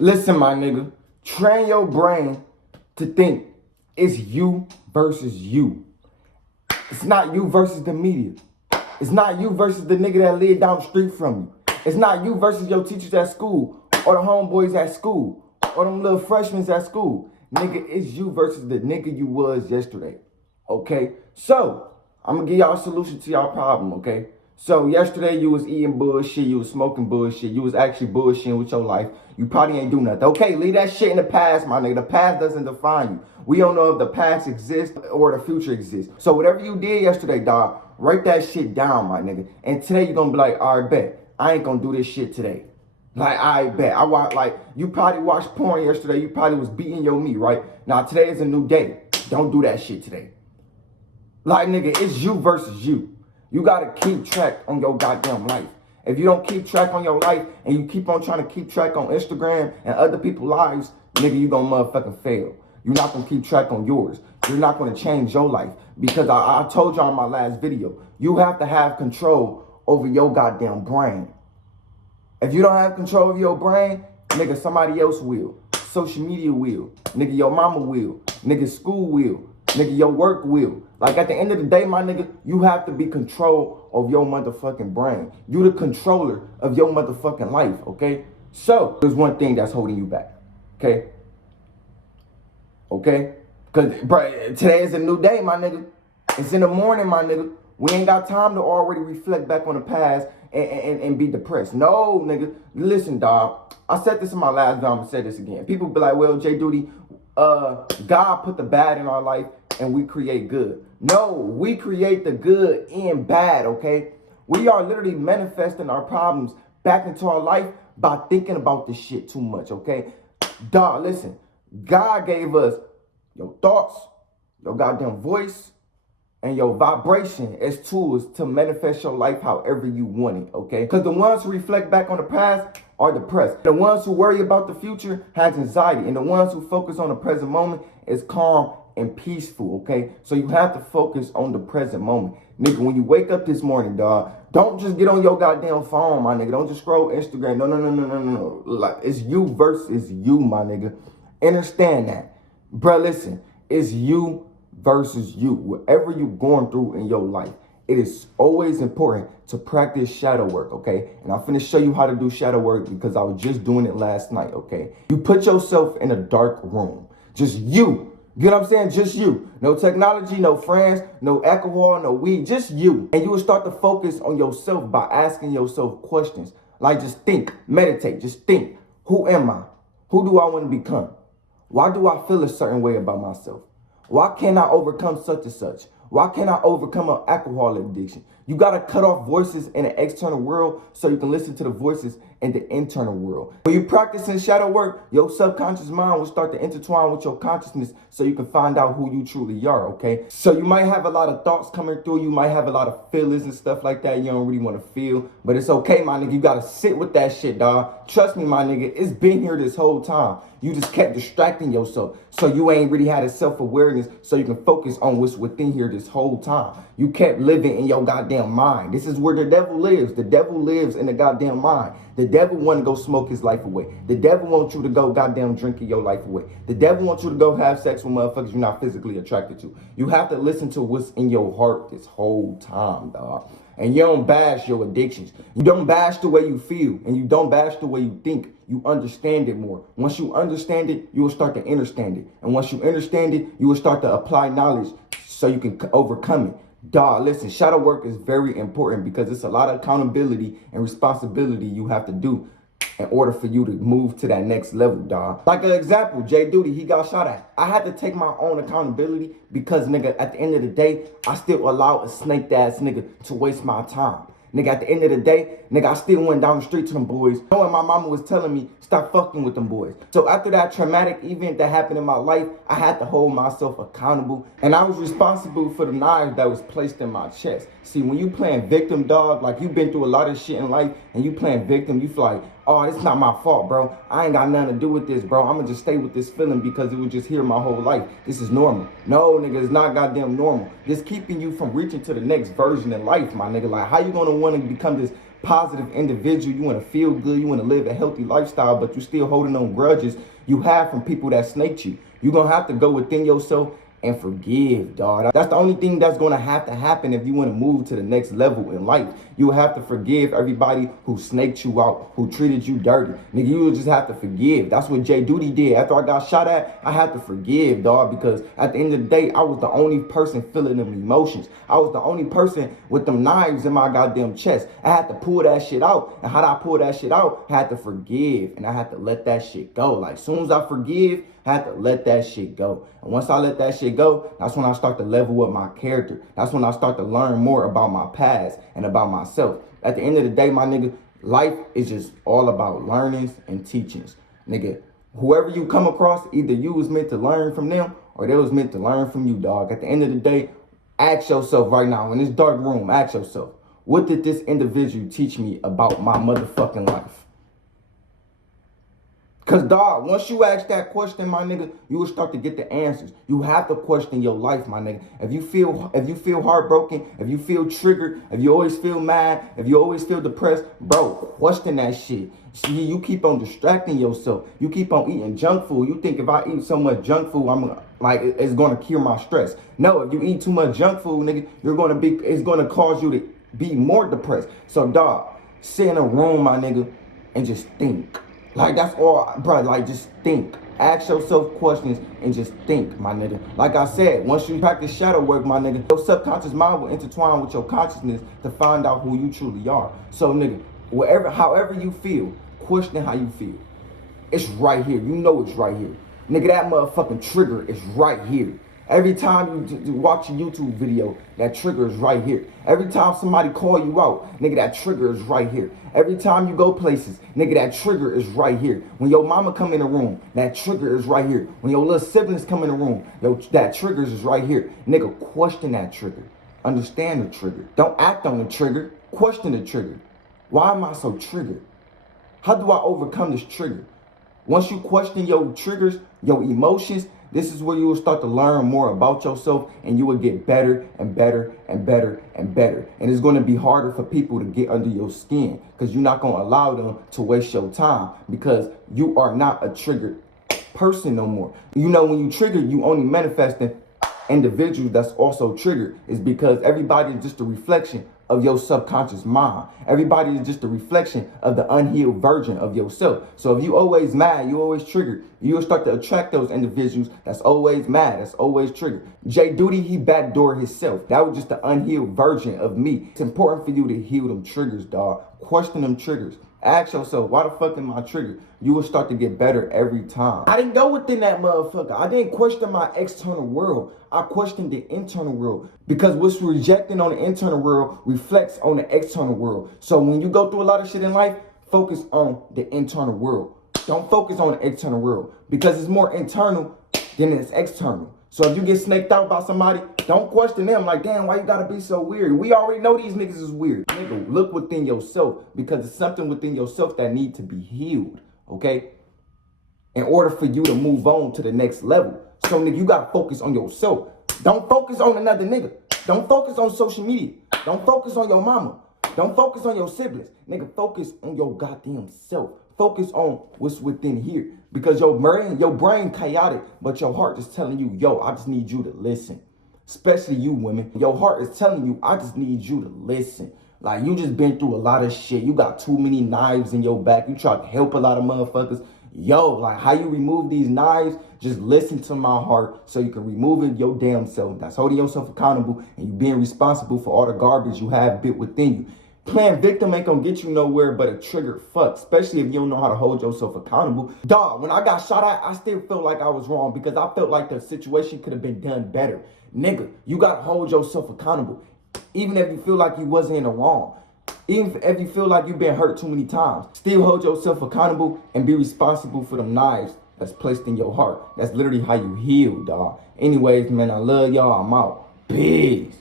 Listen, my nigga, train your brain to think it's you versus you. It's not you versus the media. It's not you versus the nigga that live down the street from you. It's not you versus your teachers at school or the homeboys at school or them little freshmen at school. Nigga, it's you versus the nigga you was yesterday. Okay? So, I'm gonna give y'all a solution to y'all problem, okay? So, yesterday you was eating bullshit, you was smoking bullshit, you was actually bullshitting with your life. You probably ain't do nothing. Okay, leave that shit in the past, my nigga. The past doesn't define you. We don't know if the past exists or the future exists. So, whatever you did yesterday, dog, write that shit down, my nigga. And today you're gonna be like, all right, bet. I ain't gonna do this shit today. Like, I bet. You probably watched porn yesterday. You probably was beating your meat, right? Now, today is a new day. Don't do that shit today. Like, nigga, it's you versus you. You gotta keep track on your goddamn life. If you don't keep track on your life and you keep on trying to keep track on Instagram and other people's lives, nigga, you gonna motherfucking fail. You're not gonna keep track on yours. You're not gonna change your life. Because I told y'all in my last video, you have to have control over your goddamn brain. If you don't have control of your brain, nigga, somebody else will. Social media will. Nigga, your mama will. Nigga, school will. Nigga, your work will. Like, at the end of the day, my nigga, you have to be control of your motherfucking brain. You the controller of your motherfucking life, okay? So, there's one thing that's holding you back, okay? Okay? Because, bro, today is a new day, my nigga. It's in the morning, my nigga. We ain't got time to already reflect back on the past and be depressed. No, nigga. Listen, dog. I said this in my last video. I'm going to say this again. People be like, well, Jayyduty, God put the bad in our life and we create good. No, we create the good and bad, okay? We are literally manifesting our problems back into our life by thinking about this shit too much, okay? Dog, listen. God gave us your thoughts, your goddamn voice, and your vibration as tools to manifest your life however you want it, okay? Because the ones who reflect back on the past are depressed. The ones who worry about the future has anxiety. And the ones who focus on the present moment is calm and peaceful, okay? So you have to focus on the present moment. Nigga, when you wake up this morning, dog, don't just get on your goddamn phone, my nigga. Don't just scroll Instagram. No. Like, it's you versus you, my nigga. Understand that. Bruh, listen, it's you versus you. Whatever you're going through in your life, it is always important to practice shadow work, okay? And I'm finna show you how to do shadow work because I was just doing it last night, okay? You put yourself in a dark room. Just you. You know what I'm saying? Just you. No technology, no friends, no alcohol, no weed, just you. And you will start to focus on yourself by asking yourself questions. Like, just think, meditate, just think. Who am I? Who do I want to become? Why do I feel a certain way about myself? Why can't I overcome such and such? Why can't I overcome an alcohol addiction? You got to cut off voices in the external world so you can listen to the voices in the internal world. When you practice in shadow work, your subconscious mind will start to intertwine with your consciousness so you can find out who you truly are, okay? So you might have a lot of thoughts coming through. You might have a lot of feelings and stuff like that you don't really want to feel. But it's okay, my nigga. You got to sit with that shit, dog. Trust me, my nigga. It's been here this whole time. You just kept distracting yourself. So you ain't really had a self-awareness so you can focus on what's within here this whole time. You kept living in your goddamn mind. This is where the devil lives. The devil lives in the goddamn mind. The devil want to go smoke his life away. The devil wants you to go goddamn drinking your life away. The devil wants you to go have sex with motherfuckers you're not physically attracted to. You have to listen to what's in your heart this whole time, dog. And you don't bash your addictions. You don't bash the way you feel. And you don't bash the way you think. You understand it more. Once you understand it, you will start to understand it. And once you understand it, you will start to apply knowledge so you can overcome it. Dog, listen, shadow work is very important because it's a lot of accountability and responsibility you have to do in order for you to move to that next level, dog. Like an example, Jayyduty, he got shot at. I had to take my own accountability because, nigga, at the end of the day, I still allow a snake-ass nigga to waste my time. Nigga, at the end of the day, nigga, I still went down the street to them boys, knowing my mama was telling me, stop fucking with them boys. So after that traumatic event that happened in my life, I had to hold myself accountable. And I was responsible for the knives that was placed in my chest. See, when you playing victim, dog, like you've been through a lot of shit in life, and you playing victim, you feel like, oh, it's not my fault, bro. I ain't got nothing to do with this, bro. I'm gonna just stay with this feeling because it was just here my whole life. This is normal. No, nigga, it's not goddamn normal. It's keeping you from reaching to the next version in life, my nigga. Like, how you gonna want to become this positive individual, you want to feel good, you want to live a healthy lifestyle, but you still holding on grudges you have from people that snaked you. You're going to have to go within yourself and forgive, dog. That's the only thing that's going to happen if you want to move to the next level in life. You have to forgive everybody who snaked you out, who treated you dirty. Nigga, you will just have to forgive. That's what Jayyduty did. After I got shot at, I had to forgive, dog, because at the end of the day, I was the only person feeling them emotions. I was the only person with them knives in my goddamn chest. I had to pull that shit out. And how I pull that shit out, I had to forgive. And I had to let that shit go. Like, as soon as I forgive, I had to let that shit go. And once I let that shit go, that's when I start to level up my character. That's when I start to learn more about my past and about myself. At the end of the day, my nigga, life is just all about learnings and teachings. Nigga, whoever you come across, either you was meant to learn from them or they was meant to learn from you, dog. At the end of the day, ask yourself right now, in this dark room, ask yourself, what did this individual teach me about my motherfucking life? Because, dog, once you ask that question, my nigga, you will start to get the answers. You have to question your life, my nigga. If you feel heartbroken, if you feel triggered, if you always feel mad, if you always feel depressed, bro, question that shit. See, you keep on distracting yourself. You keep on eating junk food. You think if I eat so much junk food, it's gonna cure my stress. No, if you eat too much junk food, nigga, it's gonna cause you to be more depressed. So, dog, sit in a room, my nigga, and just think. Like, that's all, bro. Like, just think. Ask yourself questions and just think, my nigga. Like I said, once you practice shadow work, my nigga, your subconscious mind will intertwine with your consciousness to find out who you truly are. So, nigga, however you feel, question how you feel. It's right here. You know it's right here. Nigga, that motherfucking trigger is right here. Every time you watch a YouTube video, that trigger is right here. Every time somebody call you out, nigga, that trigger is right here. Every time you go places, nigga, that trigger is right here. When your mama come in the room, that trigger is right here. When your little siblings come in the room, that trigger is right here. Nigga, question that trigger. Understand the trigger. Don't act on the trigger. Question the trigger. Why am I so triggered? How do I overcome this trigger? Once you question your triggers, your emotions, this is where you will start to learn more about yourself, and you will get better and better and better and better. And it's going to be harder for people to get under your skin because you're not going to allow them to waste your time because you are not a triggered person no more. You know, when you trigger, you only manifesting individuals that's also triggered. Is because everybody is just a reflection of your subconscious mind. Everybody is just a reflection of the unhealed version of yourself. So if you always mad, you always triggered, you'll start to attract those individuals that's always mad, that's always triggered. Jayyduty, he backdoored himself. That was just the unhealed version of me. It's important for you to heal them triggers, dog. Question them triggers. Ask yourself, why the fuck am I triggered? You will start to get better every time. I didn't go within that motherfucker. I didn't question my external world. I questioned the internal world. Because what's rejecting on the internal world reflects on the external world. So when you go through a lot of shit in life, focus on the internal world. Don't focus on the external world. Because it's more internal than it's external. So if you get snaked out by somebody, don't question them like, damn, why you gotta be so weird? We already know these niggas is weird. Nigga, look within yourself because it's something within yourself that needs to be healed, okay? In order for you to move on to the next level. So nigga, you gotta focus on yourself. Don't focus on another nigga. Don't focus on social media. Don't focus on your mama. Don't focus on your siblings. Nigga, focus on your goddamn self. Focus on what's within here. Because your brain chaotic, but your heart is telling you, yo, I just need you to listen. Especially you women. Your heart is telling you, I just need you to listen. Like, you just been through a lot of shit. You got too many knives in your back. You tried to help a lot of motherfuckers. Yo, like, how you remove these knives? Just listen to my heart so you can remove it your damn self. That's holding yourself accountable and you being responsible for all the garbage you have bit within you. Playing victim ain't gonna get you nowhere but a triggered fuck, especially if you don't know how to hold yourself accountable. Dog, when I got shot at, I still felt like I was wrong because I felt like the situation could have been done better. Nigga, you gotta hold yourself accountable. Even if you feel like you wasn't in the wrong. Even if you feel like you've been hurt too many times. Still hold yourself accountable and be responsible for them knives that's placed in your heart. That's literally how you heal, dog. Anyways, man, I love y'all. I'm out. Peace.